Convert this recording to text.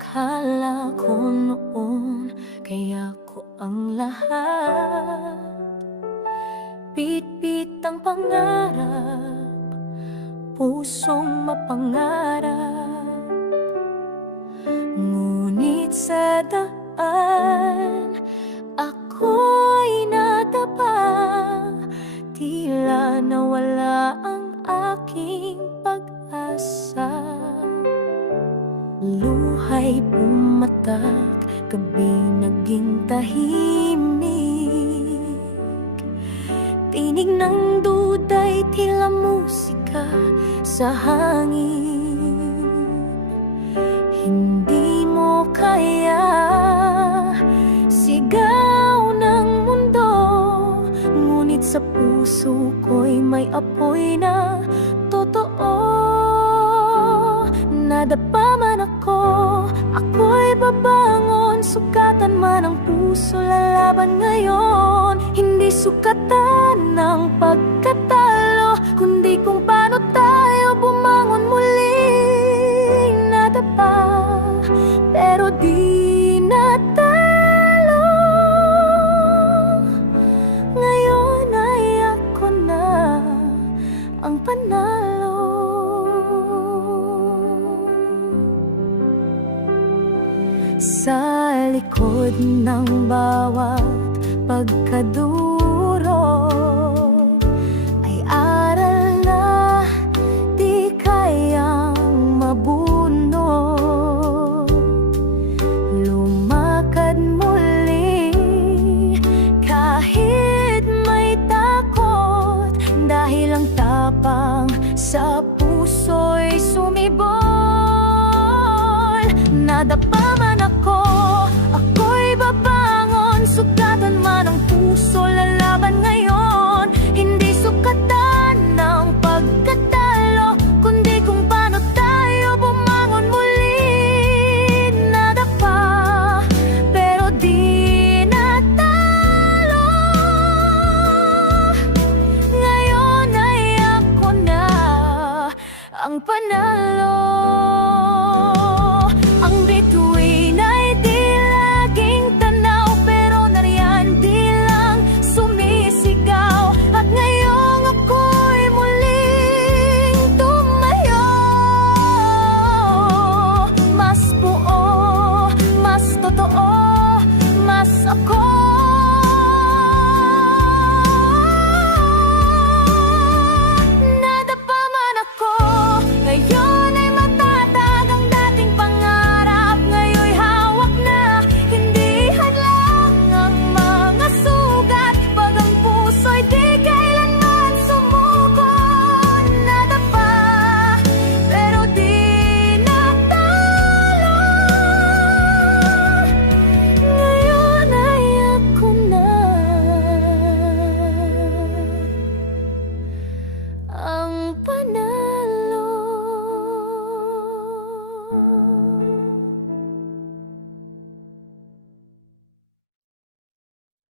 Akala ko noon kaya ko ang lahat, pit-pit ang pangarap, pusong mapangarap. Ngunit sa daan ako'y nadapa, tila nawala ang aking pag-asa. Luhay pumatak, gabi naging tahimik. Tinig ng duda'y tila musika sa hangin. Hindi mo kaya sigaw ng mundo, ngunit sa puso ko'y may apoy na totoo. Nadapa man ako'y babangon. Sukatan man ang puso, lalaban ngayon. Hindi sukatan ng pagkatalo, kundi kung paano tayo bumangon muli. Nadapa, pero di natalo. Ngayon ay ako na ang panalo. Sa likod ng bawat pagkaduda,